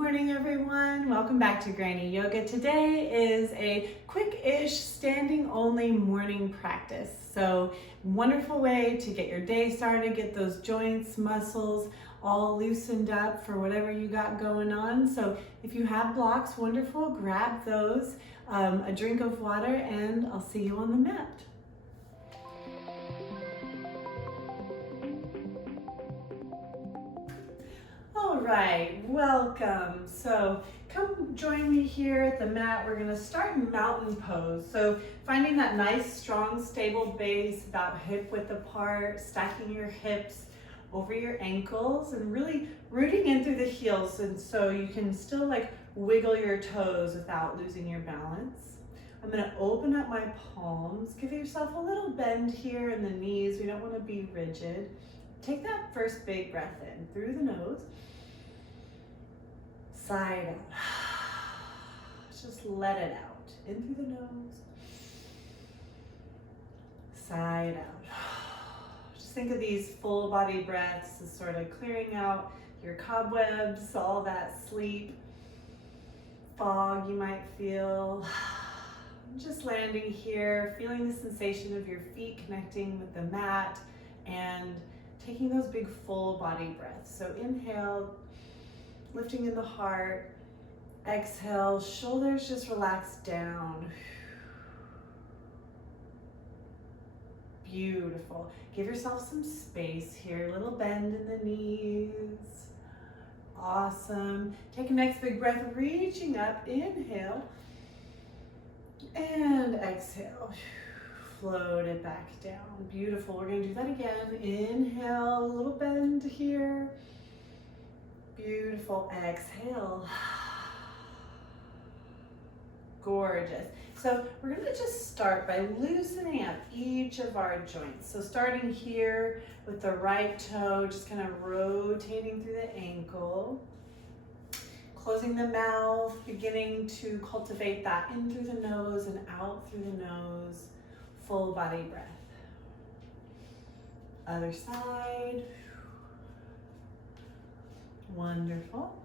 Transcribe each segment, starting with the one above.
morning, everyone. Welcome back to Granny Yoga. Today is a quick-ish standing only morning practice. So wonderful way to get your day started, get those joints, muscles all loosened up for whatever you got going on. So if you have blocks, wonderful, grab those, a drink of water, and I'll see you on the mat. All right, welcome. So come join me here at the mat. We're gonna start mountain pose. So finding that nice, strong, stable base, about hip width apart, stacking your hips over your ankles and really rooting in through the heels. And so you can still like wiggle your toes without losing your balance. I'm gonna open up my palms. Give yourself a little bend here in the knees. We don't wanna be rigid. Take that first big breath in through the nose. Side out. Just let it out. In through the nose. Side out. Just think of these full body breaths as sort of clearing out your cobwebs, all that sleep, fog you might feel. Just landing here, feeling the sensation of your feet connecting with the mat and taking those big full body breaths. So inhale, lifting in the heart. Exhale, shoulders just relax down. Beautiful. Give yourself some space here. Little bend in the knees. Awesome. Take a next big breath, reaching up. Inhale. And exhale. Float it back down. Beautiful. We're going to do that again. Inhale, a little bend here. Beautiful. Exhale. Gorgeous. So we're going to just start by loosening up each of our joints. So starting here with the right toe, just kind of rotating through the ankle. Closing the mouth, beginning to cultivate that in through the nose and out through the nose. Full body breath. Other side. Wonderful.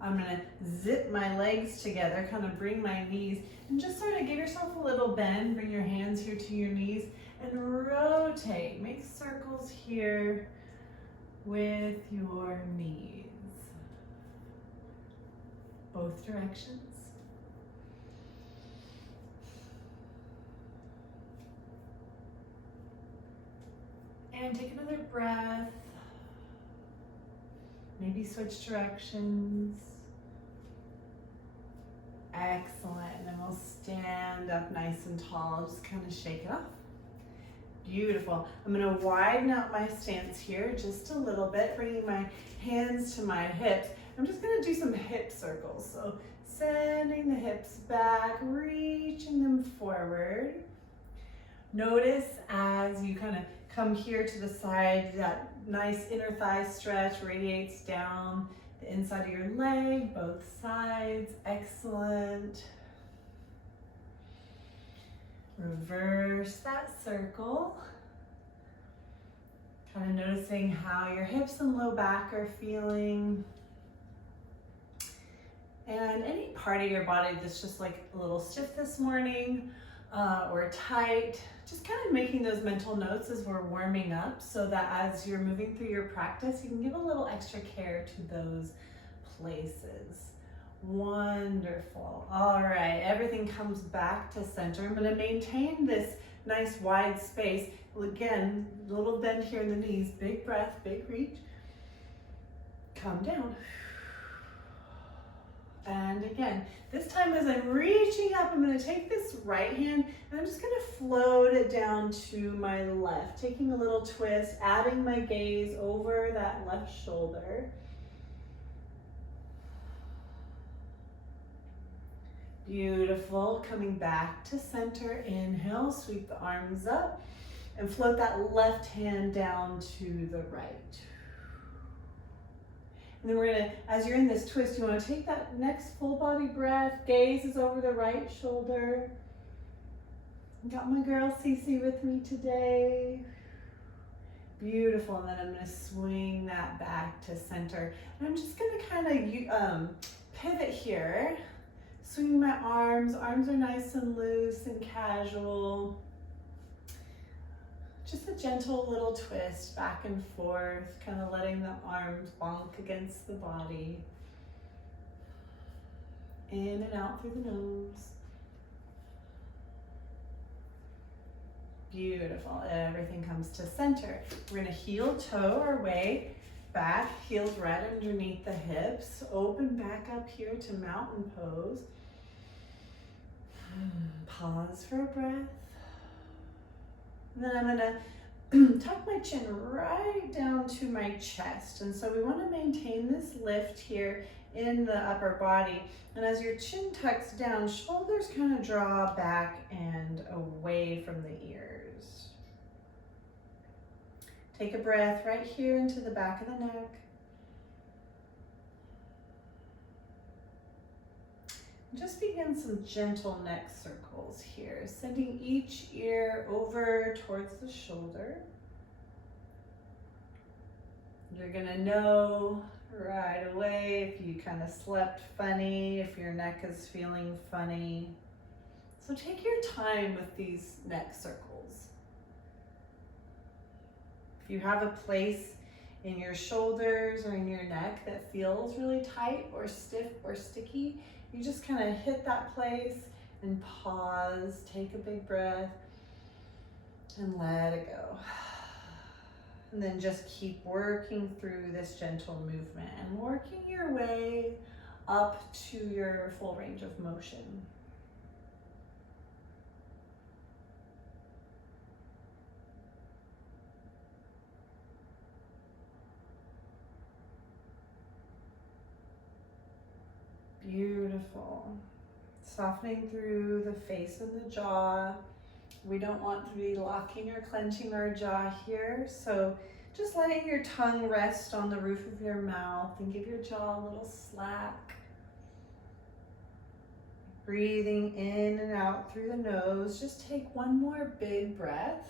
I'm gonna zip my legs together, kind of bring my knees, and just sort of give yourself a little bend. Bring your hands here to your knees and rotate. Make circles here with your knees. Both directions. And take another breath. Maybe switch directions. Excellent. And then we'll stand up nice and tall. Just kind of shake it off. Beautiful. I'm going to widen out my stance here just a little bit, bringing my hands to my hips. I'm just going to do some hip circles. So sending the hips back, reaching them forward. Notice as you kind of come here to the side, that nice inner thigh stretch radiates down the inside of your leg, both sides. Excellent. Reverse that circle. Kind of noticing how your hips and low back are feeling. And any part of your body that's just like a little stiff this morning or tight, just kind of making those mental notes as we're warming up so that as you're moving through your practice, you can give a little extra care to those places. Wonderful. All right, everything comes back to center. I'm going to maintain this nice wide space. Again, little bend here in the knees, big breath, big reach. Come down. And again, this time as I'm reaching up, I'm going to take this right hand and I'm just going to float it down to my left, taking a little twist, adding my gaze over that left shoulder. Beautiful. Coming back to center. Inhale, sweep the arms up and float that left hand down to the right. And then we're gonna, as you're in this twist, you wanna take that next full body breath. Gaze is over the right shoulder. Got my girl Cece with me today. Beautiful, and then I'm going to swing that back to center. And I'm just going to kind of pivot here. Swing my arms. Arms are nice and loose and casual. Just a gentle little twist back and forth, kind of letting the arms bonk against the body. In and out through the nose. Beautiful. Everything comes to center. We're going to heel toe our way back, heels right underneath the hips. Open back up here to mountain pose. Pause for a breath. And then I'm going to tuck my chin right down to my chest. And so we want to maintain this lift here in the upper body. And as your chin tucks down, shoulders kind of draw back and away from the ears. Take a breath right here into the back of the neck. Just begin some gentle neck circles here, sending each ear over towards the shoulder. You're gonna know right away if you kind of slept funny, if your neck is feeling funny. So take your time with these neck circles. If you have a place in your shoulders or in your neck that feels really tight or stiff or sticky, you just kind of hit that place and pause, take a big breath, and let it go. And then just keep working through this gentle movement and working your way up to your full range of motion. Beautiful. Softening through the face and the jaw. We don't want to be locking or clenching our jaw here, so just letting your tongue rest on the roof of your mouth and give your jaw a little slack. Breathing in and out through the nose. Just take one more big breath.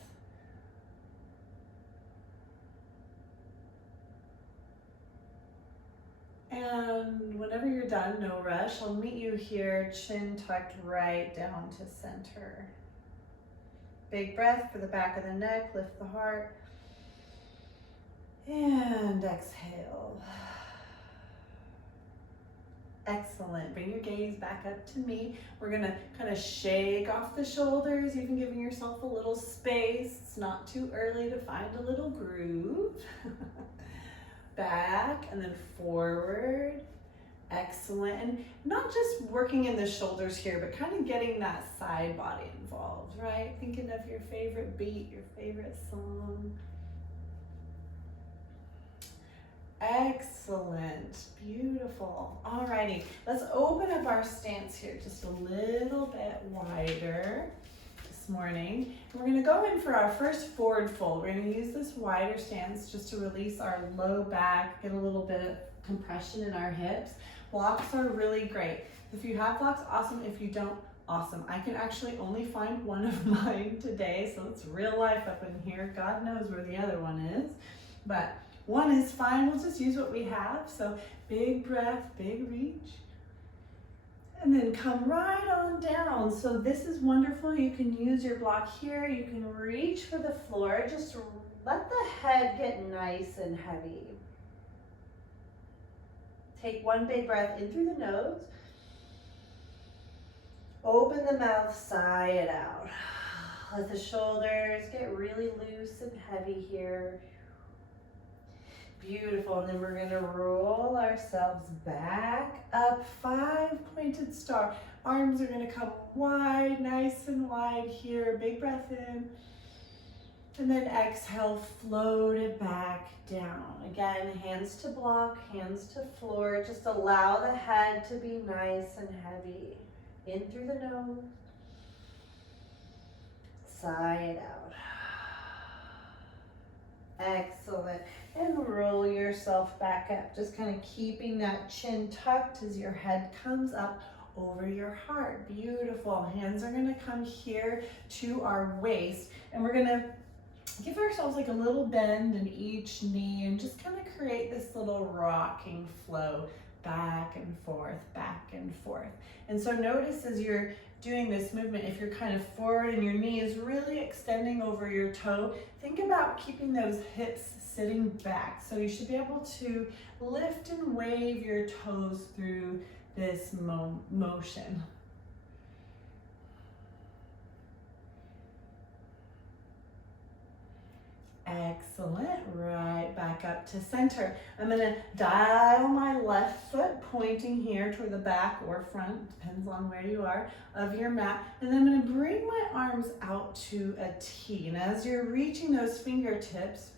And whenever you're done, no rush, I'll meet you here, chin tucked right down to center. Big breath for the back of the neck, lift the heart. And exhale. Excellent. Bring your gaze back up to me. We're gonna kind of shake off the shoulders, even giving yourself a little space. It's not too early to find a little groove. Back and then forward. Excellent. And not just working in the shoulders here, but kind of getting that side body involved, right? Thinking of your favorite beat, your favorite song. Excellent. Beautiful. Alrighty, let's open up our stance here just a little bit wider this morning. And we're going to go in for our first forward fold. We're going to use this wider stance just to release our low back, get a little bit of compression in our hips. Blocks are really great. If you have blocks, awesome. If you don't, awesome. I can actually only find one of mine today, so it's real life up in here. God knows where the other one is, but one is fine. We'll just use what we have. So big breath, big reach. And then come right on down. So this is wonderful. You can use your block here. You can reach for the floor. Just let the head get nice and heavy. Take one big breath in through the nose. Open the mouth, sigh it out. Let the shoulders get really loose and heavy here. Beautiful. And then we're going to roll ourselves back up, 5-pointed star. Arms are going to come wide, nice and wide here. Big breath in. And then exhale, float it back down. Again, hands to block, hands to floor. Just allow the head to be nice and heavy. In through the nose. Sigh it out. Excellent. And roll yourself back up. Just kind of keeping that chin tucked as your head comes up over your heart. Beautiful. Hands are going to come here to our waist. And we're going to give ourselves like a little bend in each knee and just kind of create this little rocking flow back and forth, back and forth. And so notice as you're doing this movement, if you're kind of forward and your knee is really extending over your toe, think about keeping those hips sitting back. So you should be able to lift and wave your toes through this motion. Excellent. Right back up to center. I'm going to dial my left foot pointing here toward the back or front, depends on where you are, of your mat. And then I'm going to bring my arms out to a T. And as you're reaching those fingertips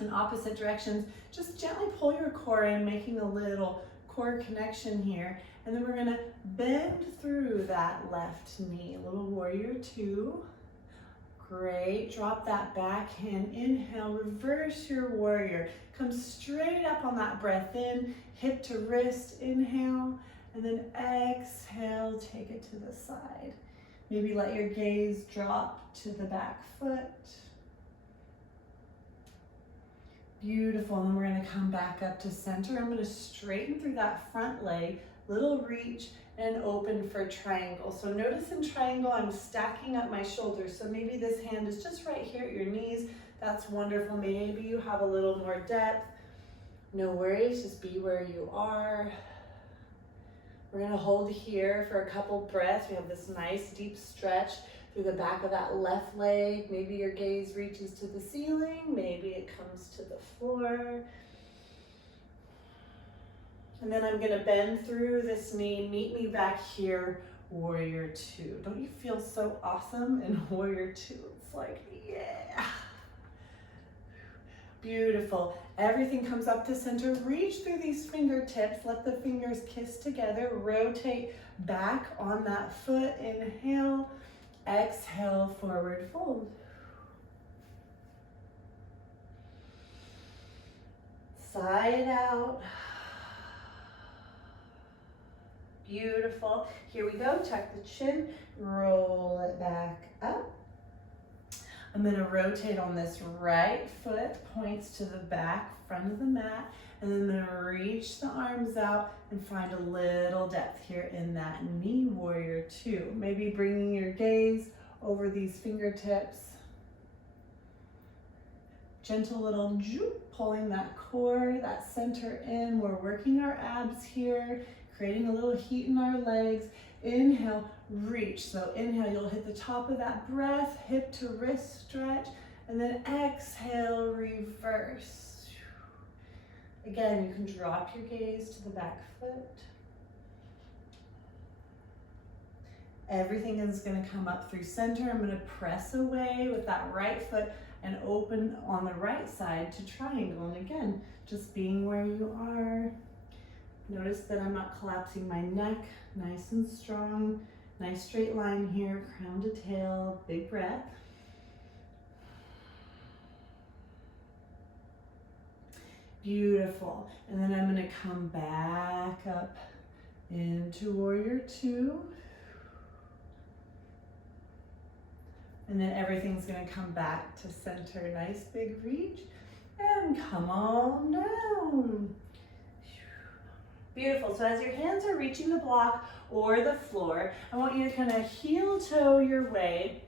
in opposite directions, just gently pull your core in, making a little core connection here. And then we're going to bend through that left knee. A little warrior two. Great, drop that back hand, inhale, reverse your warrior. Come straight up on that breath in, hip to wrist, inhale, and then exhale, take it to the side. Maybe let your gaze drop to the back foot. Beautiful, and then we're gonna come back up to center. I'm gonna straighten through that front leg, little reach, and open for triangle. So notice in triangle, I'm stacking up my shoulders. So maybe this hand is just right here at your knees. That's wonderful. Maybe you have a little more depth. No worries, just be where you are. We're gonna hold here for a couple breaths. We have this nice deep stretch through the back of that left leg. Maybe your gaze reaches to the ceiling. Maybe it comes to the floor. And then I'm gonna bend through this knee, meet me back here, warrior two. Don't you feel so awesome in warrior two? It's like, yeah. Beautiful. Everything comes up to center. Reach through these fingertips. Let the fingers kiss together. Rotate back on that foot. Inhale, exhale, forward fold. Side out. Beautiful. Here we go. Tuck the chin, roll it back up. I'm going to rotate on this right foot, points to the back, front of the mat, and then I'm going to reach the arms out and find a little depth here in that knee, warrior two. Maybe bringing your gaze over these fingertips. Gentle little zoop, pulling that core, that center in. We're working our abs here, creating a little heat in our legs. Inhale, reach. So inhale, you'll hit the top of that breath, hip to wrist stretch, and then exhale, reverse. Again, you can drop your gaze to the back foot. Everything is going to come up through center. I'm going to press away with that right foot and open on the right side to triangle. And again, just being where you are. Notice that I'm not collapsing my neck, nice and strong, nice straight line here, crown to tail, big breath. Beautiful. And then I'm going to come back up into warrior two. And then everything's going to come back to center. Nice big reach. And come on down. Beautiful. So as your hands are reaching the block or the floor, I want you to kind of heel toe your way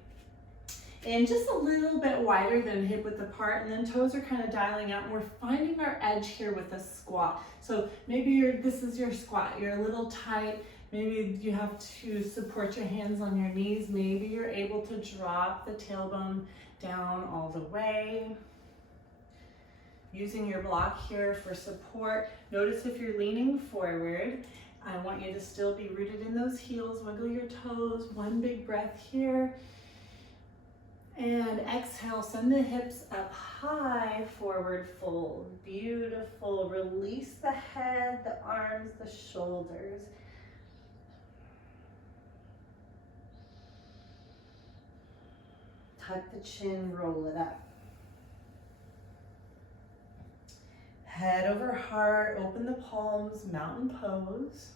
in just a little bit wider than hip width apart, and then toes are kind of dialing out. And we're finding our edge here with a squat. So maybe this is your squat. You're a little tight. Maybe you have to support your hands on your knees. Maybe you're able to drop the tailbone down all the way. Using your block here for support. Notice if you're leaning forward, I want you to still be rooted in those heels. Wiggle your toes, one big breath here. And exhale, send the hips up high, forward fold. Beautiful. Release the head, the arms, the shoulders. Tuck the chin, roll it up. Head over heart, open the palms, mountain pose.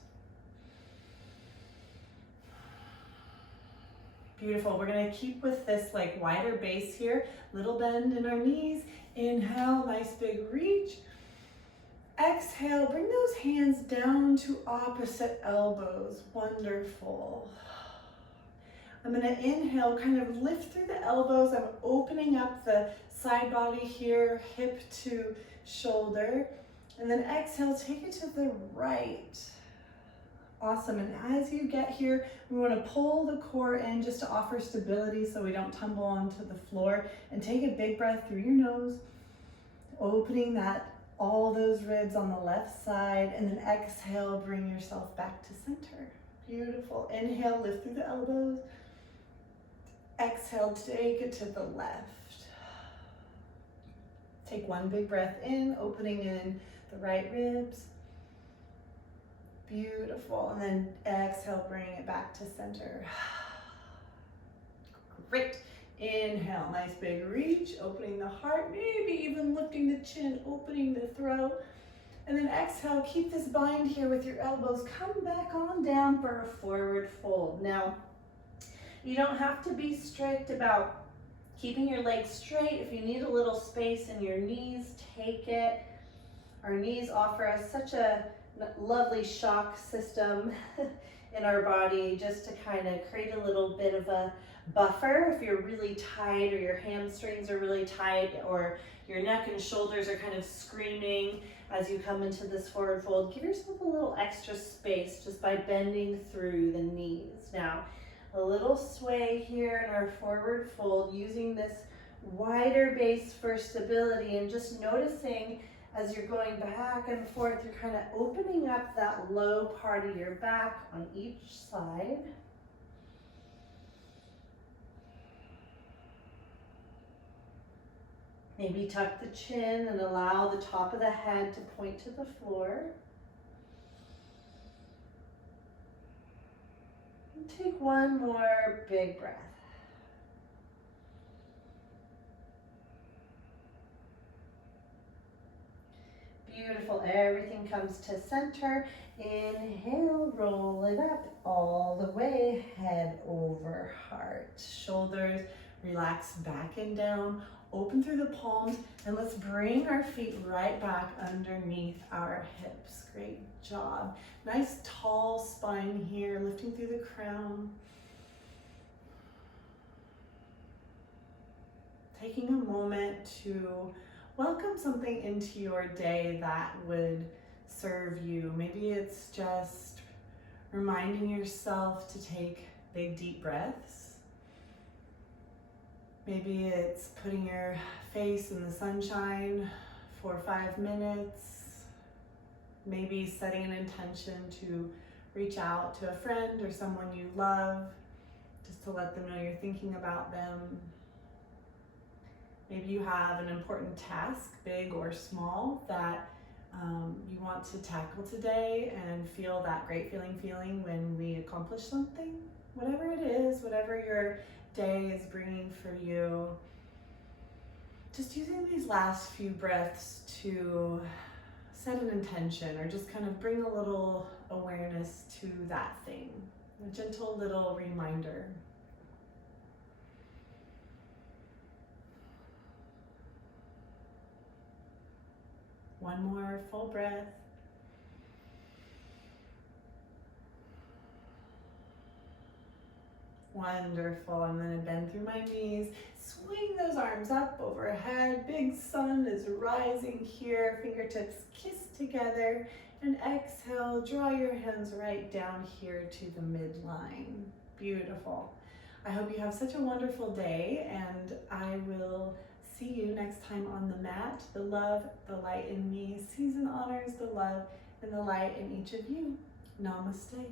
Beautiful. We're gonna keep with this like wider base here. Little bend in our knees. Inhale, nice big reach. Exhale, bring those hands down to opposite elbows. Wonderful. I'm gonna inhale, kind of lift through the elbows. I'm opening up the side body here, hip to shoulder. And then exhale, take it to the right. Awesome, and as you get here, we want to pull the core in just to offer stability so we don't tumble onto the floor. And take a big breath through your nose, opening all those ribs on the left side, and then exhale, bring yourself back to center. Beautiful. Inhale, lift through the elbows. Exhale, take it to the left. Take one big breath in, opening in the right ribs. Beautiful, and then exhale, bring it back to center. Great. Inhale, nice big reach, opening the heart, maybe even lifting the chin, opening the throat. And then exhale, keep this bind here with your elbows. Come back on down for a forward fold. Now, you don't have to be strict about keeping your legs straight. If you need a little space in your knees, take it. Our knees offer us such a lovely shock system in our body, just to kind of create a little bit of a buffer if you're really tight, or your hamstrings are really tight, or your neck and shoulders are kind of screaming as you come into this forward fold. Give yourself a little extra space just by bending through the knees. Now, a little sway here in our forward fold, using this wider base for stability, and just noticing as you're going back and forth, you're kind of opening up that low part of your back on each side. Maybe tuck the chin and allow the top of the head to point to the floor. And take one more big breath. Beautiful, everything comes to center. Inhale, roll it up all the way, head over heart. Shoulders relax back and down, open through the palms, and let's bring our feet right back underneath our hips. Great job. Nice tall spine here, lifting through the crown. Taking a moment to welcome something into your day that would serve you. Maybe it's just reminding yourself to take big deep breaths. Maybe it's putting your face in the sunshine for 5 minutes. Maybe setting an intention to reach out to a friend or someone you love, just to let them know you're thinking about them. Maybe you have an important task, big or small, that you want to tackle today, and feel that great feeling when we accomplish something. Whatever it is, whatever your day is bringing for you, just using these last few breaths to set an intention, or just kind of bring a little awareness to that thing, a gentle little reminder. One more full breath. Wonderful. I'm going to bend through my knees, swing those arms up overhead. Big sun is rising here. Fingertips kiss together. And exhale, draw your hands right down here to the midline. Beautiful. I hope you have such a wonderful day, and I will see you next time on the mat. The love, the light in me sees and honors the love and the light in each of you. Namaste.